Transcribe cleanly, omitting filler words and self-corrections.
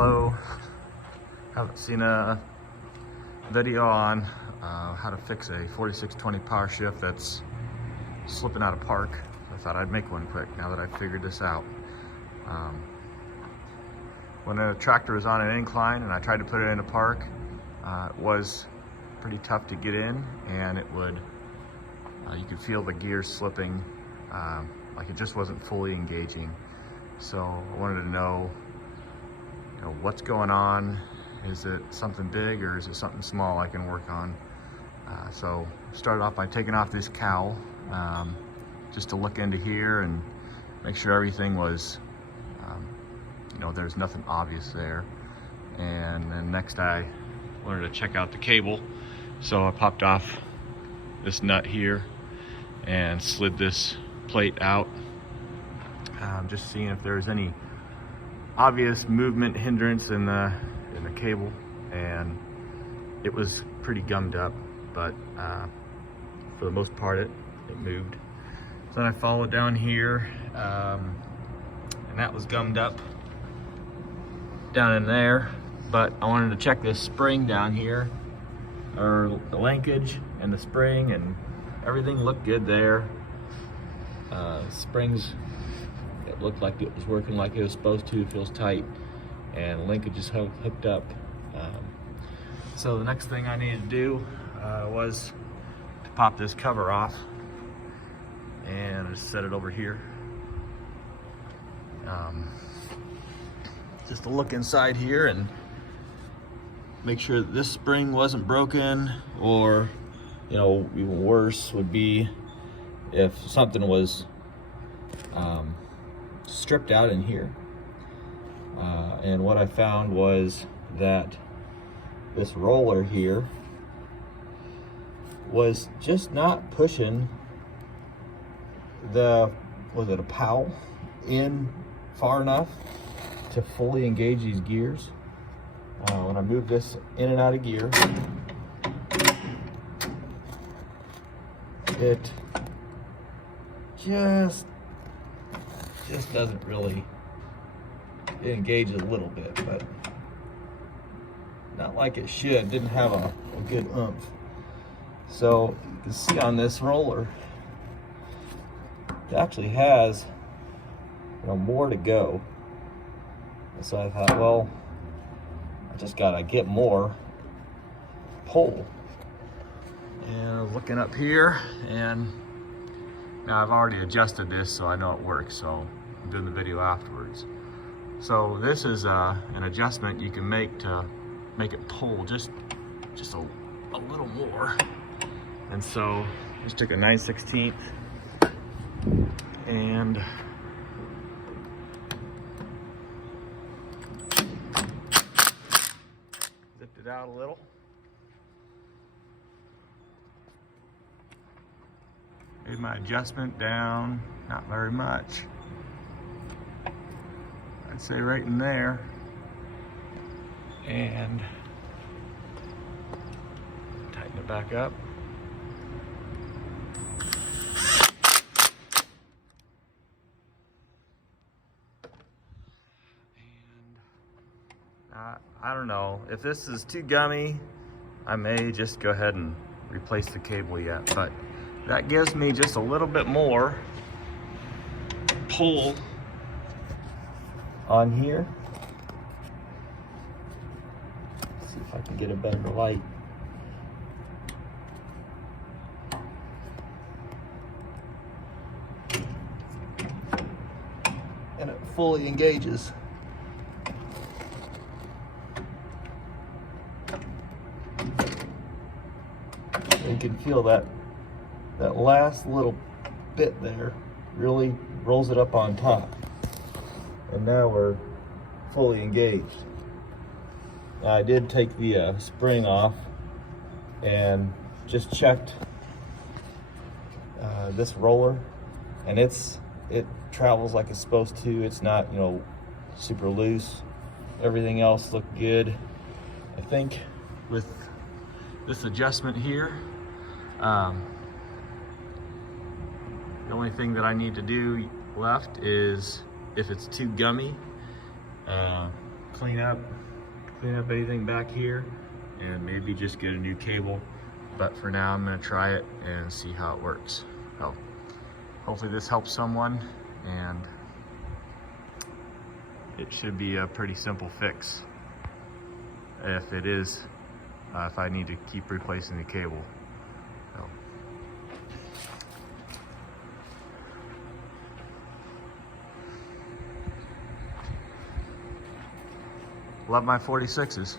slow. Haven't seen a video on how to fix a 4620 Powershift that's slipping out of park. I thought I'd make one quick now that I figured this out. When a tractor was on an incline and I tried to put it into park, it was pretty tough to get in, and it would, you could feel the gears slipping, like it just wasn't fully engaging. So I wanted to know, what's going on. Is it something big or is it something small I can work on? So started off by taking off this cowl, just to look into here and make sure everything was, there's nothing obvious there. And then next I wanted to check out the cable. So I popped off this nut here and slid this plate out. Just seeing if there's any obvious movement hindrance in the cable, and it was pretty gummed up, but for the most part it moved. So then I followed down here, and that was gummed up down in there, but I wanted to check this spring down here, or the linkage and the spring, and everything looked good there. Springs, it looked like it was working like it was supposed to. It feels tight, and linkage is hooked up. So the next thing I needed to do was to pop this cover off, and I just set it over here. Just to look inside here and make sure that this spring wasn't broken, or even worse would be if something was stripped out in here. And what I found was that this roller here was just not pushing was it a pawl in far enough to fully engage these gears. When I move this in and out of gear, it just doesn't really, it engages a little bit, but not like it should. Didn't have a good oomph. So you can see on this roller, it actually has more to go. And so I thought, well, I just gotta get more pull. And I was looking up here, and now I've already adjusted this so I know it works, so I'm doing the video afterwards. So this is an adjustment you can make to make it pull just a little more. And so just took a 9/16 and zipped it out a little. Made my adjustment down, not very much. I'd say right in there. And tighten it back up. And I don't know, if this is too gummy, I may just go ahead and replace the cable yet, but that gives me just a little bit more pull on here. Let's see if I can get a better light. And it fully engages. You can feel that last little bit there really rolls it up on top. And now we're fully engaged. Now I did take the spring off and just checked this roller, and it travels like it's supposed to. It's not super loose. Everything else looked good. I think with this adjustment here, the only thing that I need to do left is, if it's too gummy, clean up anything back here and maybe just get a new cable. But for now, I'm gonna try it and see how it works. So hopefully this helps someone, and it should be a pretty simple fix if it is, if I need to keep replacing the cable. So. Love my 46s.